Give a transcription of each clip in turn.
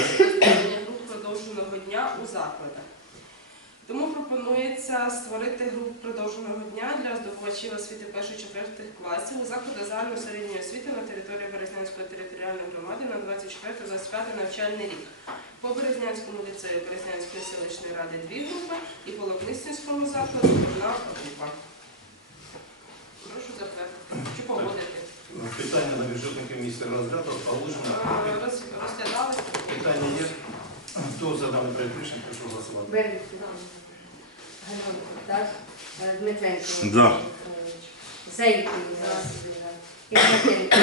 створення груп продовженого дня у закладах. Тому пропонується створити групу продовженого дня для здобувачів освіти перших-четвертих класів у закладах загальної середньої освіти на території Березнянської територіальної громади на 24-25 навчальний рік. По Березнянському ліцею Березнянської селищної ради дві групи і по Локнистинському закладу одна група. Прошу затвердити. Чи погодити? Питання на бюджетній комісії розглядав, положено. Е, Розглядали. Питання є. Хто за даний проект рішення, прошу голосувати. Бердник. Так? Е, Дмитренко. Да. Василівна. Ігнатенко.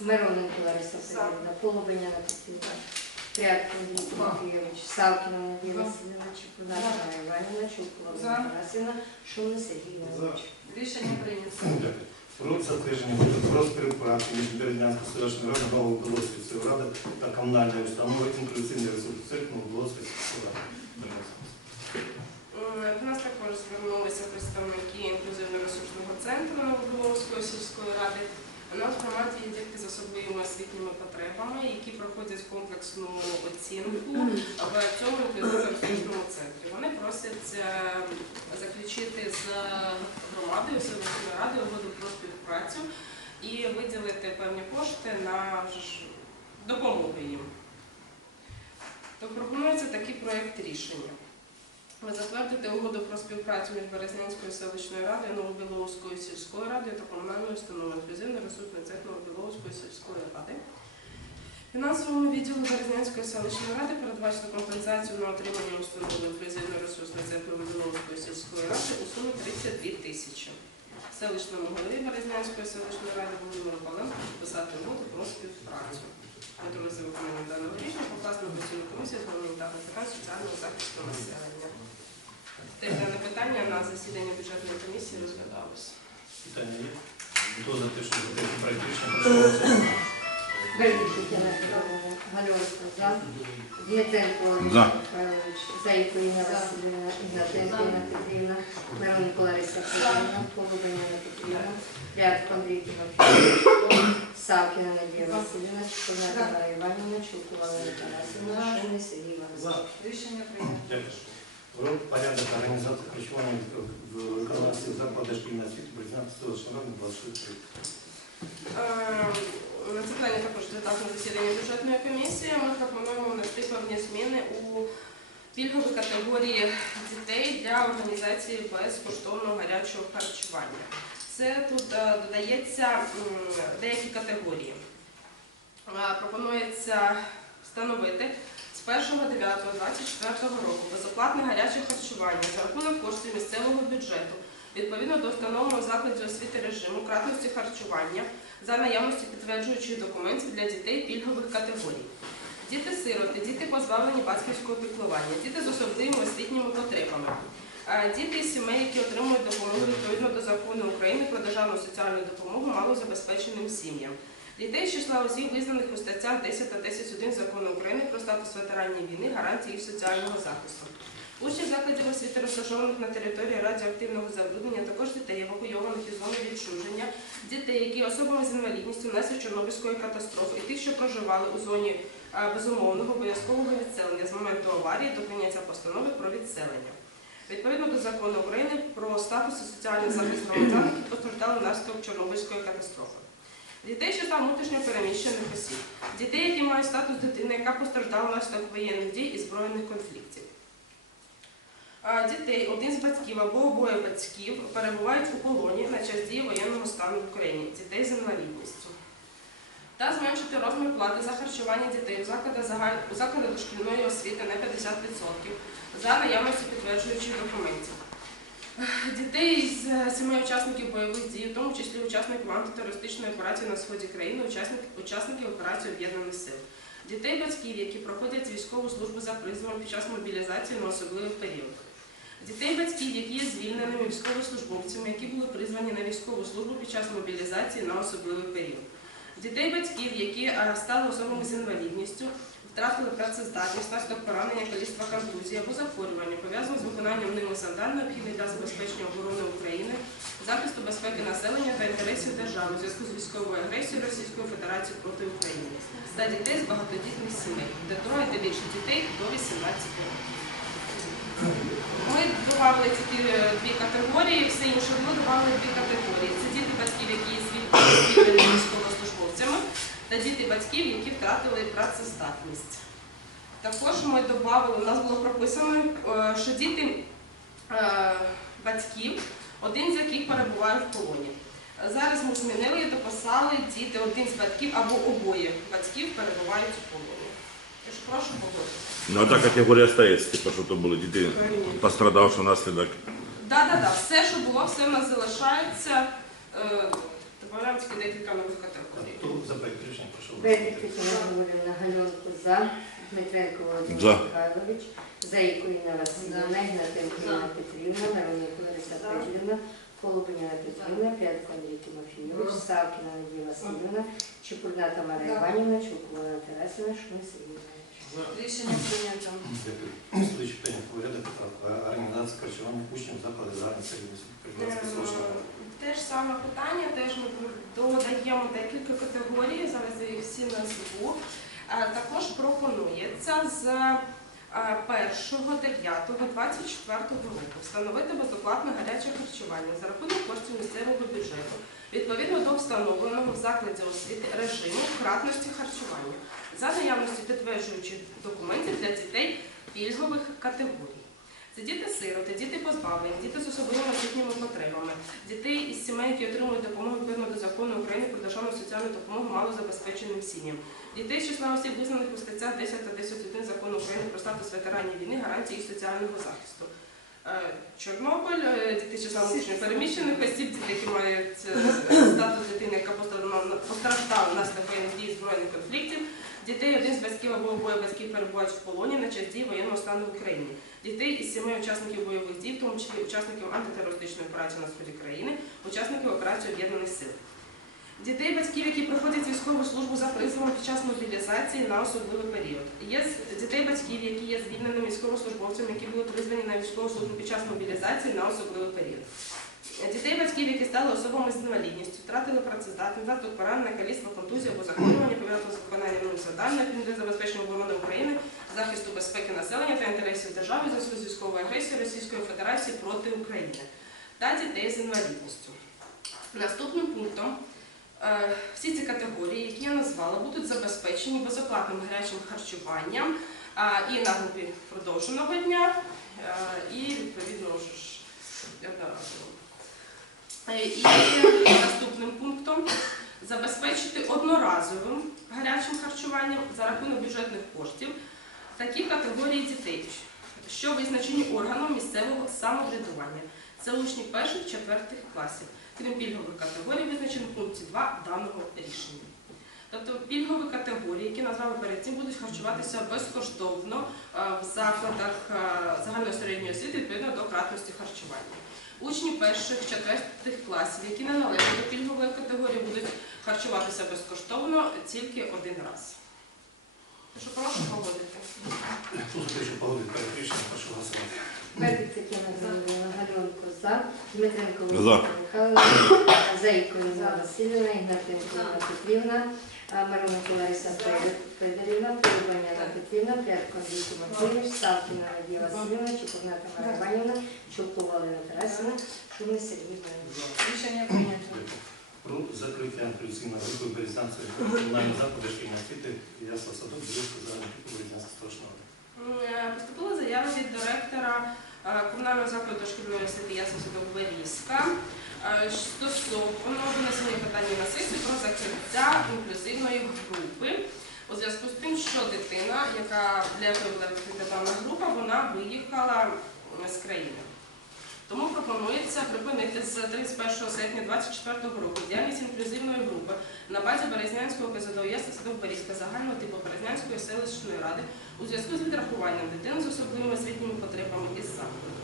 Мироненко Лариса Васильівна. Полубиняна Тетяна. Прядко Андрій Тимофійович. Савкіна Надія Васильівна. Чепуна Тамара Іванівна. Олена Тарасівна. Шумний Сергій Іванович. Рішення прийнято. Про затвердження бюджету про між Бердянською селищною радою, Новобілоцькою сільською ради та комунальною установою інклюзивний ресурс церкви Новобілоцької сільської ради. М, До нас також звернулися представники інклюзивно-ресурсного центру Новобіловської сільської ради. У нас в громаді є дітки з особливими освітніми потребами, які проходять комплексну оцінку в цьому інклюзивно-ресурсному центрі. Вони просять е, заключити з громадою, селищною радою угоду про співпрацю і виділити певні кошти на допомогу їм. То пропонується такий проєкт рішення. Затвердити угоду про співпрацю між Березнянською селищною радою, Новобіловською сільською радою та комунальною установою інклюзивний ресурсний центр Новобіловської сільської ради. Фінансовому відділу Березнянської селищної ради передбачити компенсацію на отримання установи інклюзивний ресурсний центр Новобіловської сільської ради у сумі 32 тисячі. Селищному голові Березнянської селищної ради Володимиру Паленку підписати угоду про співпрацю. За виконання даного рішення покласти постійну комісію з та питань соціального захисту населення. Те дане питання на засіданні бюджетної комісії розглядалося. Питання є. Хто за те, що за цей проект рішення, прошу голосувати. Федоровна. Гальонко. За. Дмитренко Олег За. Михайлович. Зайко Інна Василівна. Ігнатенко Інна Петрівна. Мироненко Лариса Васильівна. Полубиняна Петрівна. Прядко Андрій Тимофійович. Савкіна Надія Васильівна. Чепуна Тамара Іванівна. Чулкова Олена Тарасівна. Шумний Сергій Іванович. Рішення прийнято. Про порядок організації харчування в виконавці закладу шкільної освіти Березнянської селищної ради 26 рік. Е, Це також розглядав на засіданні бюджетної комісії. Ми пропонуємо внести певні зміни у пільгові категорії дітей для організації безкоштовного гарячого харчування. Це тут е, додається деякі категорії. Е, Пропонується встановити з 1.9.24 року безоплатне гаряче харчування за рахунок коштів місцевого бюджету відповідно до встановленого в закладі освіти режиму кратності харчування за наявності підтверджуючих документів для дітей пільгових категорій. Діти-сироти, діти позбавлені батьківського піклування, діти з особливими освітніми потребами, е, діти із сімей, які отримують допомогу відповідно до закону України про державну соціальну допомогу малозабезпеченим сім'ям. Дітей з числа осіб, визнаних у статтях 10 та 10.1 закону України про статус ветеранів війни, гарантії їх соціального захисту. Учнів закладів освіти, розташованих на території радіоактивного забруднення, також дітей, евакуйованих із зони відчуження, дітей, які особами з інвалідністю внаслідок Чорнобильської катастрофи, і тих, що проживали у зоні е, безумовного обов'язкового відселення з моменту аварії до прийняття постанови про відселення. Відповідно до закону України про статус і соціальний захист громадян, які постраждали внаслідок Чорнобильської катастрофи. Дітей, що став внутрішньо переміщених осіб, дітей, які мають статус дитини, яка постраждала внаслідок воєнних дій і збройних конфліктів. Дітей, один з батьків або обоє батьків перебувають у полоні на час дії воєнного стану в Україні, дітей з інвалідністю. Та зменшити розмір плати за харчування дітей у заклади, загаль... заклади дошкільної освіти на 50% за наявності підтверджуючих документів. Дітей з сімей учасників бойових дій, в тому числі учасників антитерористичної операції на сході країни, учасників операції Об'єднаних сил. Дітей батьків, які проходять військову службу за призовом під час мобілізації на особливий період. Дітей батьків, які є звільненими військовослужбовцями, які були призвані на військову службу під час мобілізації на особливий період. Дітей батьків, які е, стали особами з інвалідністю, втратили працездатність внаслідок поранення каліцтва контузії або захворювання, пов'язаного з виконанням ними завдань, необхідних для забезпечення оборони України, захисту безпеки населення та інтересів держави у зв'язку з військовою агресією Російської Федерації проти України та дітей з багатодітних сімей. буде троє та більше дітей до 18 років. Ми додали ці е, дві категорії, все інше ми додали дві категорії. Це діти батьків, які звільнені військовослужбовцями, та діти батьків, які втратили працездатність. Також ми додали, у нас було прописано, е, що діти е, батьків, один з яких перебуває в полоні. Зараз ми змінили і дописали діти, один з батьків або обоє батьків перебувають у полоні. Прошу. Ну а та категорія остається, типу, що то були діти пострадавши внаслідок. Так, так, так. Все, що було, все в нас залишається. Е, Добавляємо тільки декілька нових категорій. Хто за проект рішення, прошу. Тетяна Григорівна, Гальонко за, Дмитренко Володимир За. Михайлович, Заїко Інна Васильівна, Ігнатенко Петрівна, Миронюк Лариса Петрівна, Колобиняна Петрівна, П'ятко Андрій Тимофійович, Савкіна Надія Васильівна, Чепурна Тамара Іванівна, Чулкова Тарасина, Шумис Сергій Іванович. Рішення прийнято. Дякую. Слідуюче питання порядок організації харчування учнів закладів загальної середньої ради. Те ж саме питання, теж ми додаємо декілька категорій, зараз їх всі назву. Е, Також пропонується з е, 1.9.24 року встановити безоплатне гаряче харчування за рахунок коштів місцевого бюджету відповідно до встановленого в закладі освіти режиму кратності харчування за наявності підтверджуючих документів для дітей пільгових категорій. Це діти-сироти, діти позбавлені, діти з особливими освітніми потребами, дітей із сімей, які отримують допомогу відповідно до закону України про державну соціальну допомогу малозабезпеченим сім'ям, дітей з числа осіб, визнаних у статтях 10 та 10.1 закону України про статус ветеранів війни, гарантії їх соціального захисту. Е, Чорнобиль, діти з числа внутрішньо переміщених осіб, діти, які мають е, статус дитини, яка постраждала постраждала внаслідок воєнних дій збройних конфліктів, дітей один з батьків або обоє батьків перебувають в полоні на час дії воєнного стану в Україні дітей із сімей учасників бойових дій, в тому числі учасників антитерористичної операції на сході країни, учасників операції об'єднаних сил. Дітей, батьків, які проходять військову службу за призовом під час мобілізації на особливий період. Є дітей батьків, які є звільненими військовослужбовцями, які були призвані на військову службу під час мобілізації на особливий період. Дітей батьків, які стали особами з інвалідністю, втратили працездатність, внаслідок поранення, каліцтва, контузії або захворювання, пов'язаного з виконанням завдань для забезпечення оборони України, захисту безпеки населення та інтересів держави зв'язку з військовою агресією Російської Федерації проти України та дітей з інвалідністю. Наступним пунктом всі ці категорії, які я назвала, будуть забезпечені безоплатним гарячим харчуванням і на групі продовженого дня, е, і відповідно ж одноразово. Е, І наступним пунктом забезпечити одноразовим гарячим харчуванням за рахунок бюджетних коштів такі категорії дітей, що визначені органом місцевого самоврядування. Це учні перших четвертих класів, крім пільгових категорій, визначені в пункті 2 даного рішення. Тобто пільгові категорії, які назвали перед цим, будуть харчуватися безкоштовно е, в закладах е, загальної середньої освіти відповідно до кратності харчування. Учні перших четвертих класів, які не належать до пільгової категорії, будуть харчуватися безкоштовно тільки один раз. Тож прошу погодити. Хто за те, що погодить проект рішення, прошу голосувати. Бедик Тетяна Гальонко за, Дмитренко. Володимир Михайлович, Заїко Інна Васильівна, Ігнатенко Інна Петрівна, Миронюк Лариса Федорівна, Колобиняна Петрівна, П'ятко Андрій Тимофійович, Савкіна Надія Васильівна, Чепурна Тамара Іванівна, Чулкова Олена Тарасина, Шумис Сергій Іванович. Рішення прийнято. Про закриття інклюзивної групи Березнянської комунальної заклади шкільної освіти ясла садок Березнянської селищної ради. М, е, Поступила заява від директора е, комунального закладу шкільної освіти Ясен Садок Берізка е, стосовно винесення питання на сесію про закриття інклюзивної групи. У зв'язку з тим, що дитина, яка для якої була дана група, вона виїхала з країни. Тому пропонується припинити з 31 серпня 2024 року діяльність інклюзивної групи на базі Березнянського КЗДО Ясен загального типу Березнянської селищної ради у зв'язку з відрахуванням дитини з особливими освітніми потребами із закладу.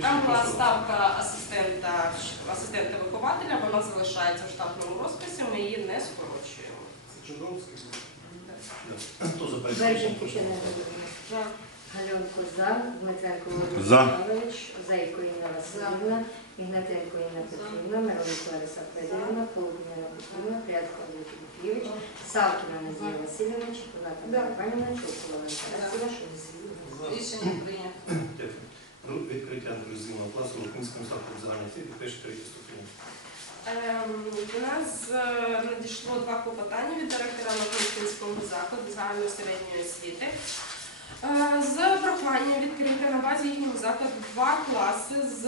Там була ставка асистента, асистента вихователя, вона залишається в штатному розписі, ми її не скорочуємо. голосувати. Хто за Галюнко за, Дмитренко Володимир За. Михайлович, Зайко Інна Васильівна, Ігнатенко Інна Петрівна, Мироник Лариса Федорівна, Полубіна Петрівна, Прядко Андрій Тимофійович, Савкіна Надія Васильівна, Чепуната Чулкова Олена Тарасівна, Рішення прийнято. Про відкриття інклюзивного класу в Українському закладі загальної освіти першої третій ступені. Ем, До нас е, надійшло два клопотання від директора Латинського закладу загальної середньої освіти. Е, З проханням відкрити на базі їхнього закладу два класи з,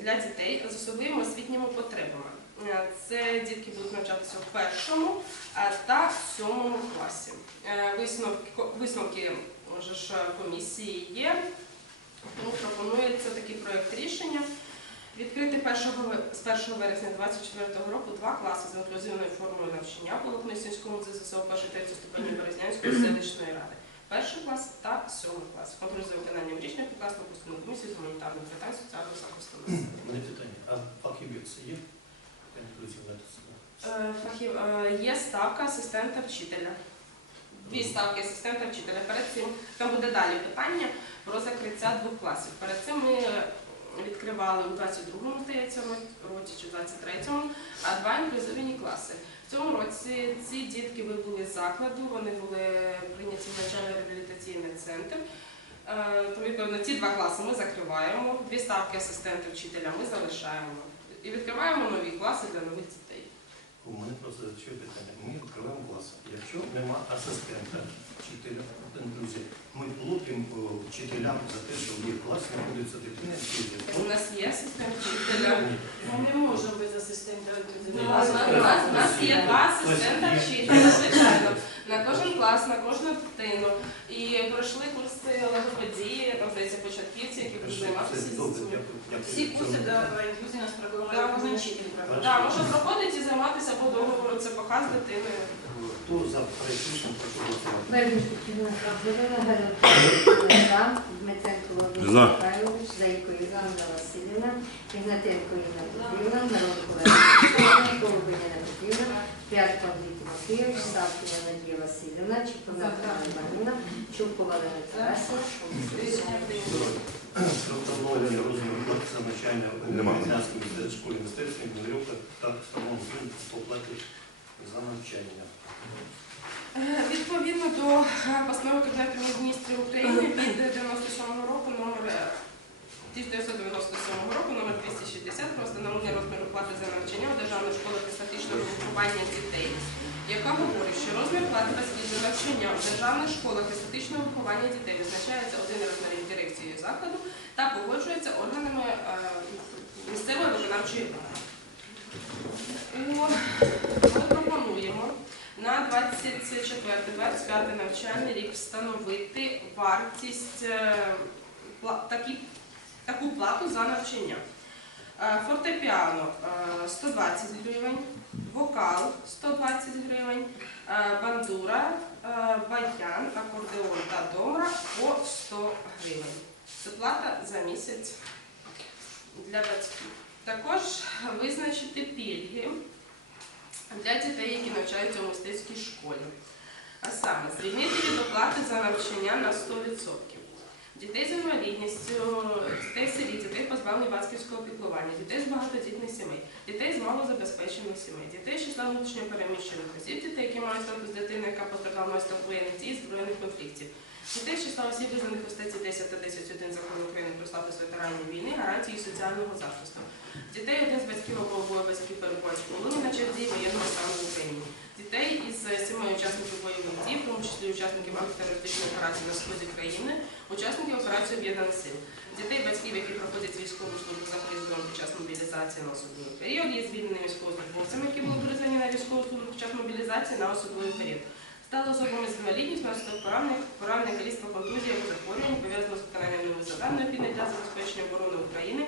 для дітей з особливими освітніми потребами. Е, Це дітки будуть навчатися в першому е, та сьомому класі. Висновки, висновки вже ж комісії є, тому пропонується такий проєкт рішення. Відкрити 1 з 1 вересня 2024 року два класи з інклюзивною формою навчання по Лопнесінському ЗСО 1-3 ступені Березнянської селищної ради. Перший клас та сьомий клас. Контроль за виконанням рішення покласти постійну комісію з гуманітарних питань соціального захисту населення. Мене питання. А фахівець є? Е, Фахів е, є ставка асистента вчителя. Дві ставки асистента вчителя. Перед цим там буде далі питання про закриття двох класів. Перед цим ми е, відкривали у 22-му здається, році чи 23-му, а два інклюзивні класи. В цьому році ці дітки вибули з закладу, вони були прийняті в навчально-реабілітаційний центр. Е, відповідно, ці два класи ми закриваємо, дві ставки асистента вчителя ми залишаємо. І відкриваємо нові класи для нових дітей. У мене просто ще питання. Ми відкриваємо клас. Якщо нема асистента вчителя інклюзії, ми платимо вчителям за те, що в їх класі знаходиться дитина. У нас є асистент вчителя. Ми не можемо без асистента. У нас, у нас, є два асистента вчителя, звичайно, на кожен клас, на кожну дитину. І пройшли курси логопедії, там здається, початківці, які будуть займатися. Всі курси до інклюзії нас проговорив. Так, можна проходити і займатися по договору, це показ дитини. Хто за проект прошу голосувати. Дмитренко Володимир Михайлович, Зайко Інна Васильівна, Ігнатенко Інна Петрівна, Мироник Лариса Федорівна, Петрівна, Прядко Андрій Тимофійович, Савкіна Надія Васильівна, Чепуната Іванівна, Чулкова Олена Тарасівна. Про встановлення розміру навчання у Нема. Школі мистецтва Генерюка та встановлення по за навчання. Е, Відповідно до е, постанови Кабінету міністрів України від 97 року номер е, 1997 року номер 260 про встановлення розміру плати за навчання у державних школах і статичного виховання дітей, яка говорить, що розмір плати батьків за навчання у державних школах і виховання дітей визначається один на дирекцією закладу та погоджується органами е, місцевої виконавчої влади. Ми пропонуємо на 24-25 навчальний рік встановити вартість е, таку плату за навчання. Е, Фортепіано е, 120 гривень, вокал 120 гривень, е, бандура, е, баян, акордеон та домра по 100 гривень. Це плата за місяць для батьків. Також визначити пільги для дітей, які навчаються у мистецькій школі. А саме звільнити від оплати за навчання на 100%. Дітей з інвалідністю, дітей сиріт, дітей позбавлені батьківського піклування, дітей з багатодітних сімей, дітей з малозабезпечених сімей, дітей з числа внутрішньо переміщених осіб, дітей, які мають статус дитини, яка постраждала внаслідок воєнних дій збройних конфліктів. Дітей з числа осіб, визнаних у статті 10 та 10.1 закону України про статус ветеранів війни, гарантії соціального захисту. Дітей один з батьків або обоє батьків перебувають полоні на час дії воєнного стану в Україні. Дітей із сімей учасників бойових дій, в тому числі учасників антитерористичної операції на сході країни, учасників операції об'єднаних сил. Дітей, батьків, які проходять військову службу за призовом під час мобілізації на особливий період, є звільненими військовослужбовцями, які були призвані на військову службу під час мобілізації на особливий період. Стали особами з інвалідністю внаслідок поранення, поранення, каліцтва, контузії або захворювань, пов'язаного з виконанням нових завдань, необхідних для забезпечення оборони України,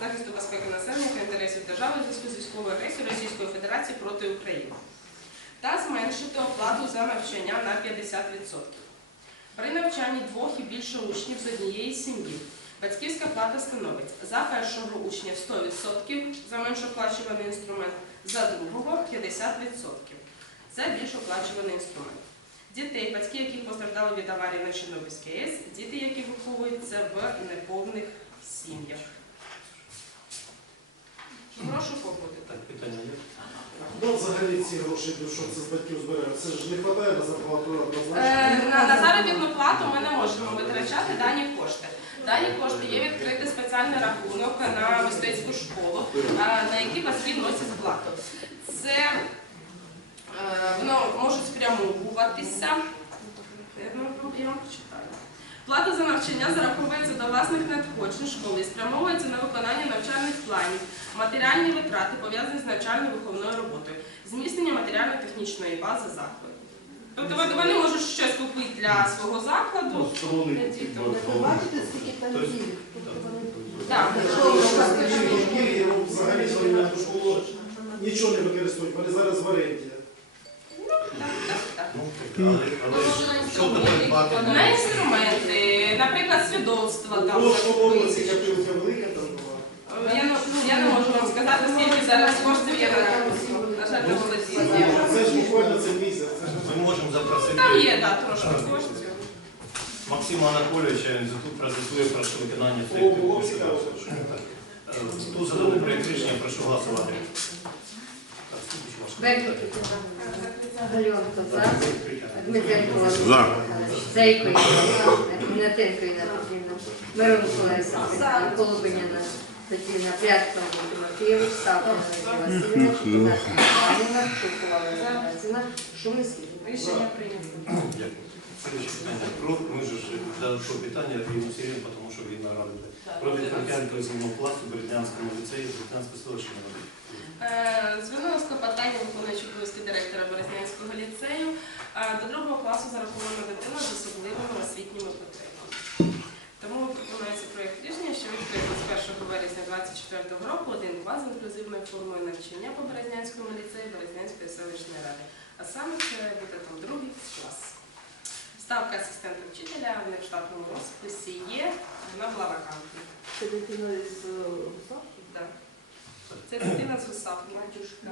захисту безпеки населення та інтересів держави зв'язку з військовою агресією Російської Федерації проти України та зменшити оплату за навчання на 50%. При навчанні двох і більше учнів з однієї сім'ї батьківська плата становить за першого учня 100% за менш оплачуваний інструмент, за другого 50%. Це більш оплачуваний інструмент. дітей, батьки, яких постраждали від аварії на Чорнобильській АЕС, діти, які виховуються в неповних сім'ях. Прошу погодити. Питання є? Ну, взагалі ці гроші, що це з батьків збирають, це ж не вистачає на зарплату Е, однозначно. На, на заробітну плату ми не можемо витрачати дані кошти. Дані кошти є відкритий спеціальний рахунок на мистецьку школу, е, на який батьки вносять плату. Це воно може спрямовуватися. Я вам- прочитаю. Плата за навчання зараховується до власних надходжень школи, спрямовується на виконання навчальних планів, матеріальні витрати пов'язані з навчально-виховною роботою, зміцнення матеріально-технічної бази закладу. Тобто вони, вони можуть щось купити для свого закладу. для. Бачите, скільки там дітей? Так. Які взагалі школу нічого не використовують, вони зараз в оренді. Ну, передбати? На інструменти, наприклад, свідоцтва там. Була. Я не, я не можу вам сказати, скільки зараз коштів є на рахунку. На жаль, не володію. Це ж буквально це місяць. це ж Ми можемо запросити Там є, так, трошки коштів. Максима Анатолійовича, він тут презентує прошу виконання цих Було- було цікаво. Е, Хто за даний проєкт рішення, прошу голосувати. Так, слідуючий Гальонко за. Дмитренко За. Михайлович. Зайко Ігор Інна Петрівна. Миронко Лариса Петрівна. Колубиняна Тетяна. Прядко Андрій Тимофійович. Савкіна Васильівна. Чупинацька Шукова Олена Васильівна. Шумиський. Рішення прийнято. Дякую. Слідуюче питання. Про, ми ж дали про питання Рівну Сирію, тому що він нарадили. Про відкриття інклюзивного класу в Бердянському ліцеї Бердянської селищної Е, Звернулася клопотання виконуючого обов'язки директора Березнянського ліцею. До другого класу зарахована дитина з особливими освітніми потребами. Тому пропонується проєкт рішення, що відкрито з 1 вересня 2024 року один клас з інклюзивною формою навчання по Березнянському ліцею Березнянської селищної ради. А саме це буде там другий клас. Ставка асистента вчителя в нештатному розписі є, вона була вакантна. Це дитина з Гусавки? Це дитина з. Батюшки.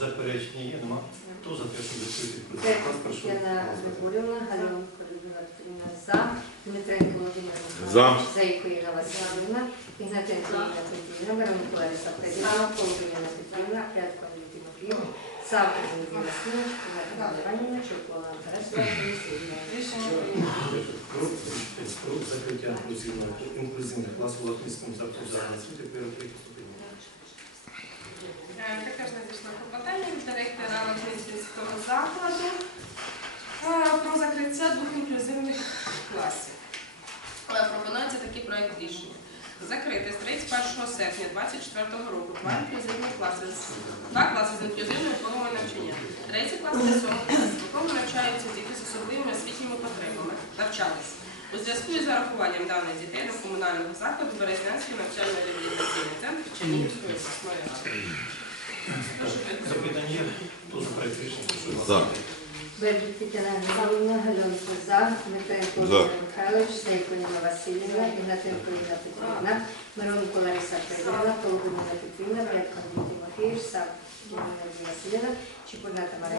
Заперечення є, нема? Хто за те, щоб відкрити інклюзивний прошу Тетяна. Григорівна. Гальонко Людмила Петрівна. За. Дмитренко Володимир За. Зайко Ірина Васильівна. Ігнатенко Інна Петрівна. Миронко Лариса Петрівна. Колубиняна Петрівна. Прядко Андрій Тимофійович. Савкіна Надія Васильівна. Чупинацька Іванівна. Шукова Тарасова. Шумиський. Рішення прийнято. Про, закриття інклюзивного, інклюзивних класів в міському закладу освіти. Е, Також надійшло клопотання від директора Латвійського закладу е, про закриття двох інклюзивних класів. Е, Пропонується такий проект рішення. Закрити з 31 серпня 2024 року два інклюзивні класи, два класи з інклюзивною формою навчання. Третій клас та сьомий клас, в якому навчаються діти з особливими освітніми потребами, навчались. У зв'язку із зарахуванням даних дітей до комунального закладу Березнянський навчально-реабілітаційний центр Чернігівської обласної ради. Прошу підтримати. Запитання є? Хто за проєкт рішення, прошу За. голосувати. Беркут Тетяна Григорівна. Гальонко за. Дмитренко За. Михайлович. Сейконіна Васильівна. Ігнатенко Інна Петрівна. Миронко Лариса Петрівна. Колубиняна Петрівна. Прядко Андрій Тимофійович. Савкіна Надія Васильівна. Чепурна Тамара